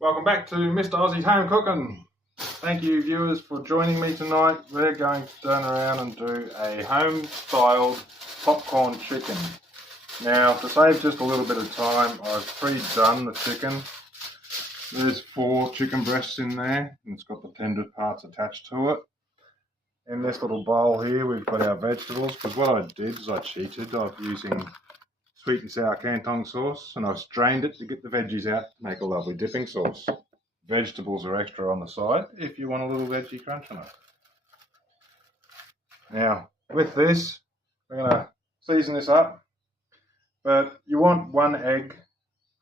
Welcome back to Mr. Aussie's Home Cooking. Thank you viewers for joining me tonight. We're going to turn around and do a home-styled popcorn chicken. Now, to save just a little bit of time, I've pre-done the chicken. There's 4 chicken breasts in there, and it's got the tender parts attached to it. In this little bowl here, we've got our vegetables, because what I did is I cheated. I'm using sweet and sour Canton sauce, and I've strained it to get the veggies out to make a lovely dipping sauce. Vegetables are extra on the side if you want a little veggie crunch on it. Now, with this, we're going to season this up, but you want 1 egg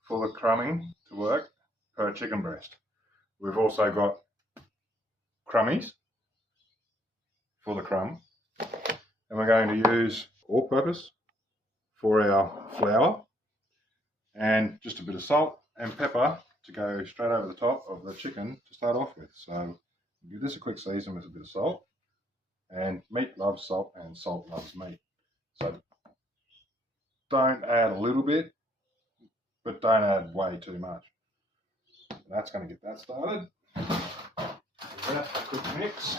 for the crumbing to work per chicken breast. We've also got crummies for the crumb, and we're going to use all-purpose for our flour, and just a bit of salt and pepper to go straight over the top of the chicken to start off with. So give this a quick season with a bit of salt, and meat loves salt and salt loves meat. So don't add a little bit, but don't add way too much. That's going to get that started. Give that a quick mix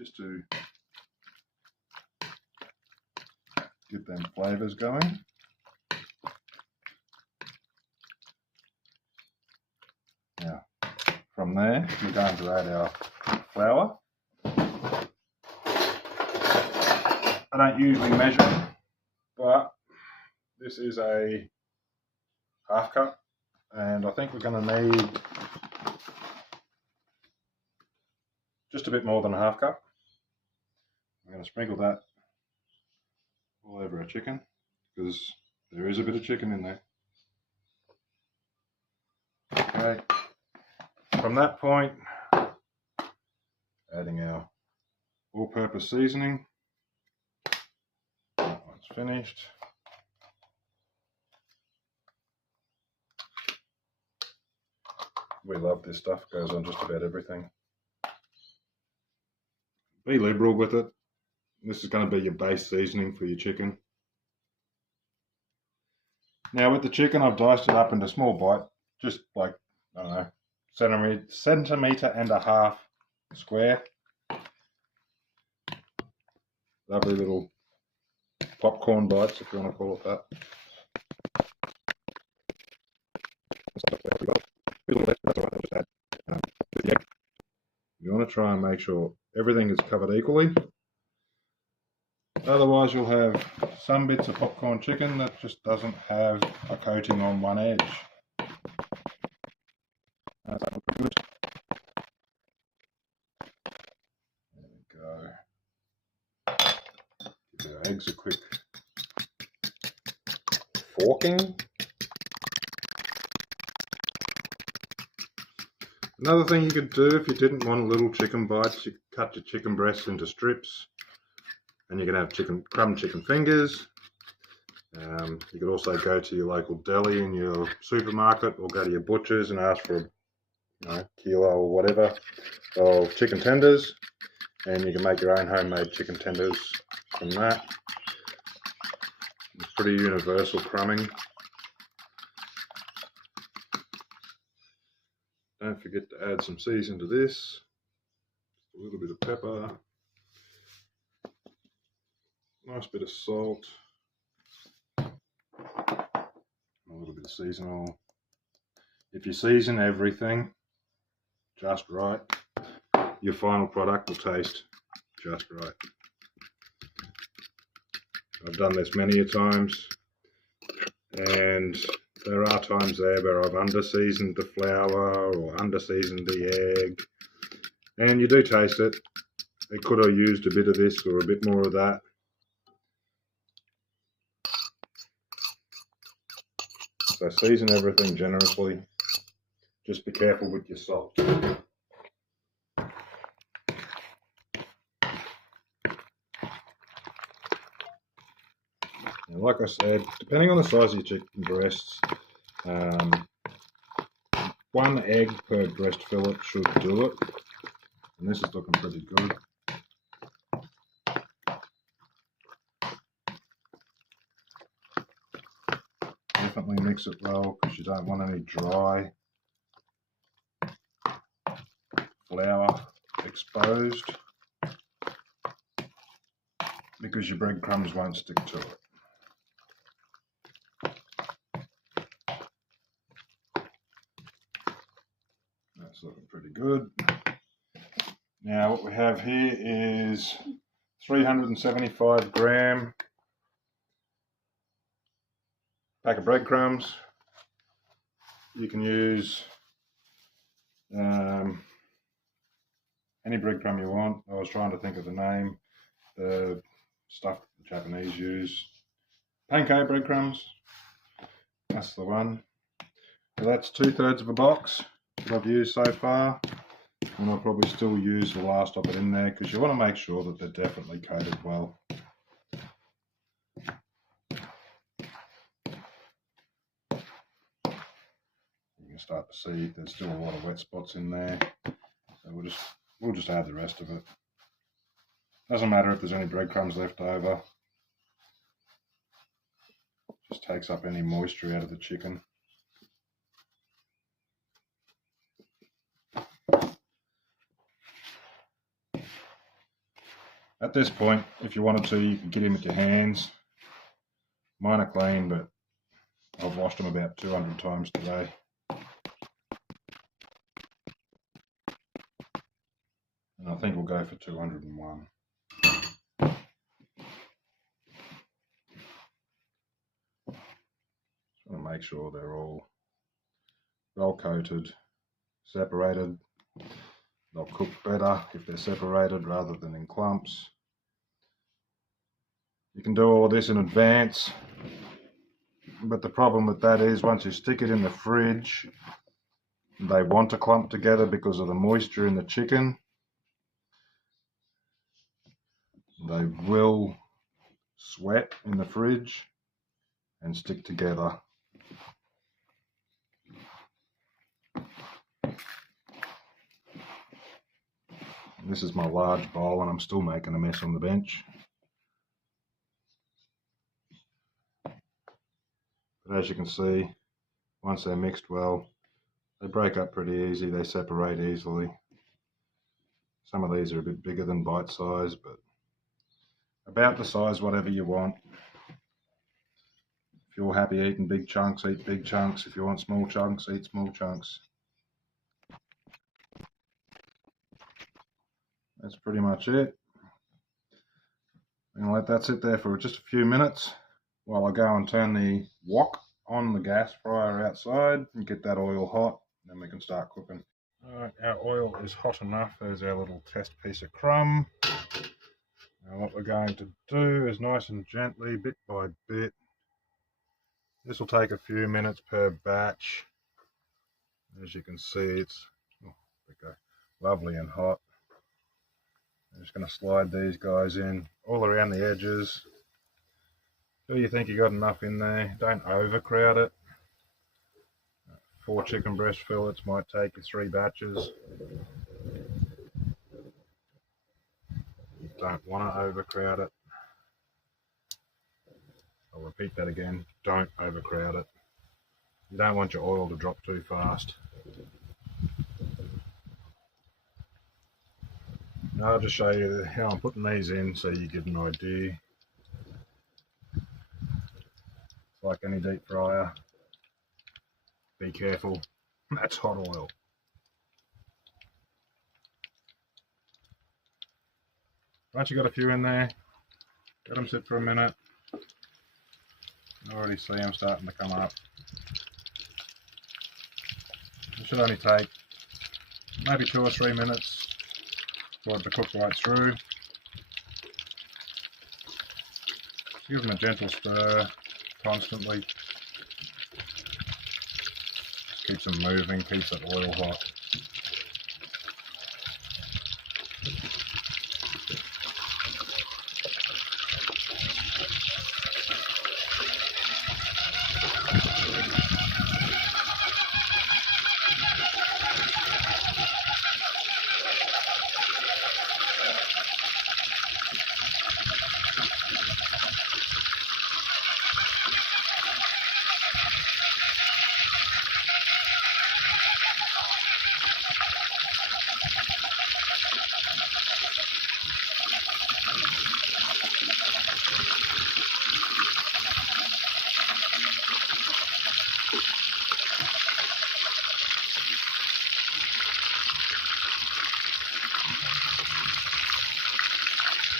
just to get them flavours going. Now, from there, we're going to add our flour. I don't usually measure, but this is a 1/2 cup, and I think we're going to need just a bit more than a 1/2 cup. I'm going to sprinkle that all over our chicken, because there is a bit of chicken in there. Okay, from that point, adding our all-purpose seasoning. That one's finished. We love this stuff, it goes on just about everything. Be liberal with it. This is going to be your base seasoning for your chicken. Now with the chicken, I've diced it up into small bites, just like, I don't know, centimetre and a half square. Lovely little popcorn bites, if you want to call it that. You want to try and make sure everything is covered equally. Otherwise, you'll have some bits of popcorn chicken that just doesn't have a coating on one edge. That's good. There we go. Give our eggs a quick forking. Another thing you could do if you didn't want little chicken bites, you could cut your chicken breasts into strips, and you can have crumb chicken fingers. You could also go to your local deli in your supermarket, or go to your butcher's and ask for a kilo or whatever of chicken tenders, and you can make your own homemade chicken tenders from that. It's pretty universal crumbing. Don't forget to add some season to this. A little bit of pepper, nice bit of salt, a little bit of seasonal. If you season everything just right, your final product will taste just right. I've done this many a times, and there are times there where I've under-seasoned the flour or under-seasoned the egg, and you do taste it. It could have used a bit of this or a bit more of that. So season everything generously. Just be careful with your salt. And like I said, depending on the size of your chicken breasts, 1 egg per breast fillet should do it. And this is looking pretty good. Definitely mix it well, because you don't want any dry flour exposed because your breadcrumbs won't stick to it. That's looking pretty good. Now what we have here is 375 gram pack of breadcrumbs. You can use any breadcrumb you want. I was trying to think of the name. The stuff the Japanese use. Pancake breadcrumbs. That's the one. So that's 2/3 of a box that I've used so far. And I'll probably still use the last of it in there because you want to make sure that they're definitely coated well. You can start to see there's still a lot of wet spots in there. So we'll just add the rest of it. Doesn't matter if there's any breadcrumbs left over. Just takes up any moisture out of the chicken. At this point, if you wanted to, you can get in with your hands. Mine are clean, but I've washed them about 200 times today. And I think we'll go for 201. Just want to make sure they're all well coated, separated. They'll cook better if they're separated rather than in clumps. You can do all of this in advance, but the problem with that is once you stick it in the fridge, they want to clump together because of the moisture in the chicken. They will sweat in the fridge and stick together. This is my large bowl and I'm still making a mess on the bench. But as you can see, once they're mixed well, they break up pretty easy, they separate easily. Some of these are a bit bigger than bite size, but about the size whatever you want. If you're happy eating big chunks, eat big chunks. If you want small chunks, eat small chunks. That's pretty much it. I'm going to let that sit there for just a few minutes while I go and turn the wok on the gas fryer outside and get that oil hot, then we can start cooking. Alright, our oil is hot enough. There's our little test piece of crumb. Now what we're going to do is nice and gently, bit by bit. This will take a few minutes per batch. As you can see, it's lovely and hot. I'm just going to slide these guys in all around the edges till you think you got enough in there. Don't overcrowd it. 4 chicken breast fillets might take you 3 batches. You don't want to overcrowd it. I'll repeat that again, don't overcrowd it. You don't want your oil to drop too fast. Now I'll just show you how I'm putting these in so you get an idea. It's like any deep fryer. Be careful, that's hot oil. Once you've got a few in there, let them sit for a minute. I already see them starting to come up. It should only take maybe 2 or 3 minutes for it to cook right through. Give them a gentle stir constantly. Keeps them moving, keeps that oil hot.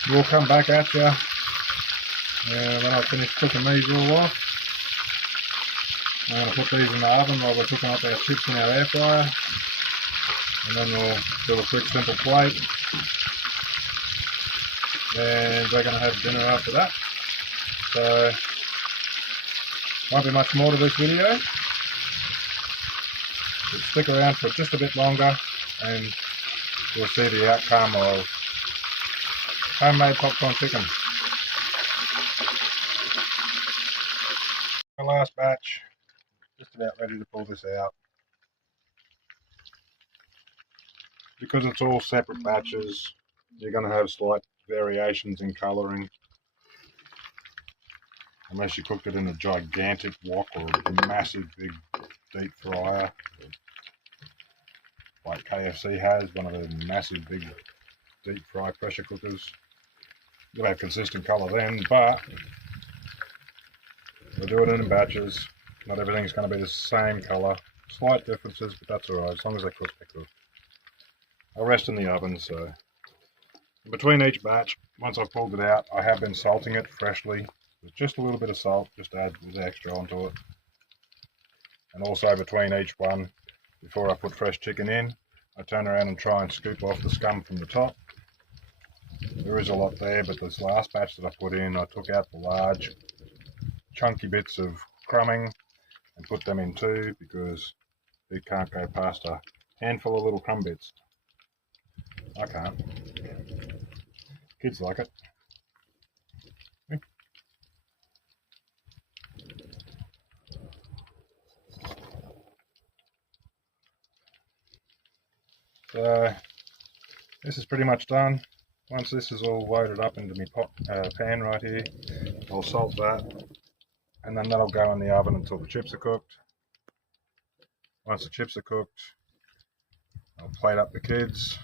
we'll come back at you when I finish cooking these all off. I'm going to put these in the oven while we're cooking up our chips in our air fryer, and then we'll do a quick simple plate, and we're going to have dinner after that. So won't be much more to this video, but stick around for just a bit longer and we'll see the outcome of homemade popcorn chicken. The last batch, just about ready to pull this out. Because it's all separate batches, you're going to have slight variations in colouring. Unless you cooked it in a gigantic wok or a massive big deep fryer, like KFC has, one of the massive big deep fry pressure cookers. You'll have consistent colour then, but we'll do it in batches. Not everything's going to be the same colour. Slight differences, but that's alright, as long as they're cooked, they're cooked. I'll rest in the oven, so between each batch, once I've pulled it out, I have been salting it freshly with just a little bit of salt, just to add the extra onto it. And also between each one, before I put fresh chicken in, I turn around and try and scoop off the scum from the top. There is a lot there, but this last batch that I put in, I took out the large chunky bits of crumbing and put them in too, because it can't go past a handful of little crumb bits. I can't. Kids like it. So this is pretty much done. Once this is all loaded up into my pan right here, I'll salt that, and then that'll go in the oven until the chips are cooked. Once the chips are cooked, I'll plate up the kids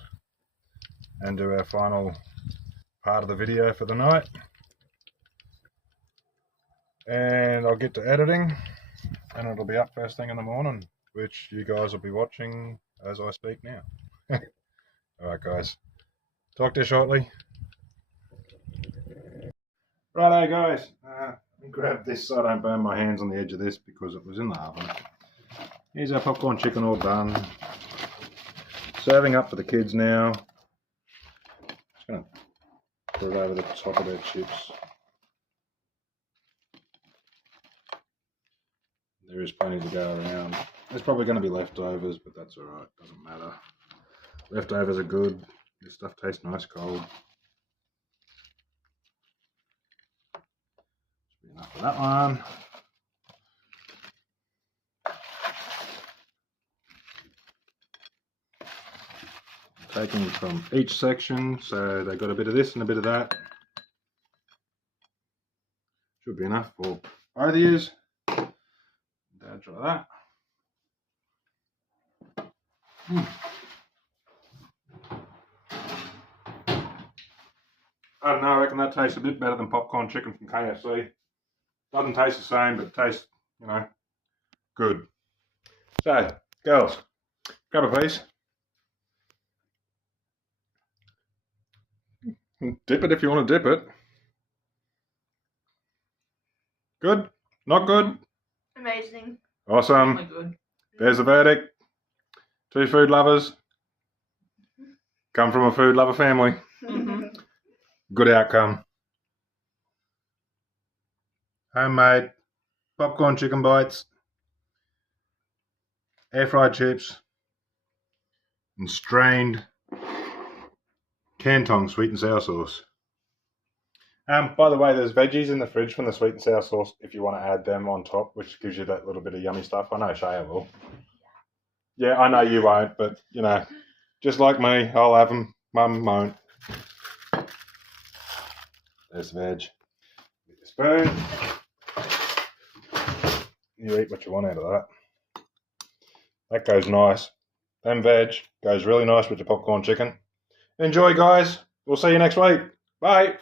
and do our final part of the video for the night. And I'll get to editing, and it'll be up first thing in the morning, which you guys will be watching as I speak now. Alright guys, talk to you shortly. Righto guys, let me grab this so I don't burn my hands on the edge of this because it was in the oven. Here's our popcorn chicken all done. Serving up for the kids now. Just going to put it over the top of their chips. There is plenty to go around. There's probably going to be leftovers, but that's alright, doesn't matter. Leftovers are good. This stuff tastes nice cold. Should be enough of that one. Taking from each section, so they've got a bit of this and a bit of that. Should be enough for both of yous. Dad, try that. I don't know, I reckon that tastes a bit better than popcorn chicken from KFC. Doesn't taste the same, but it tastes, you know, good. So, girls, grab a piece. Dip it if you want to dip it. Good? Not good? Amazing. Awesome. Really good. There's the verdict. Two food lovers. Come from a food lover family. Good outcome. Homemade popcorn chicken bites, air fried chips, and strained Canton sweet and sour sauce. By the way, there's veggies in the fridge from the sweet and sour sauce if you want to add them on top, which gives you that little bit of yummy stuff. I know Shaya will. Yeah, I know you won't, but you know, just like me, I'll have them. Mum won't. There's veg. With the spoon. You eat what you want out of that. That goes nice. Them veg goes really nice with your popcorn chicken. Enjoy, guys. We'll see you next week. Bye.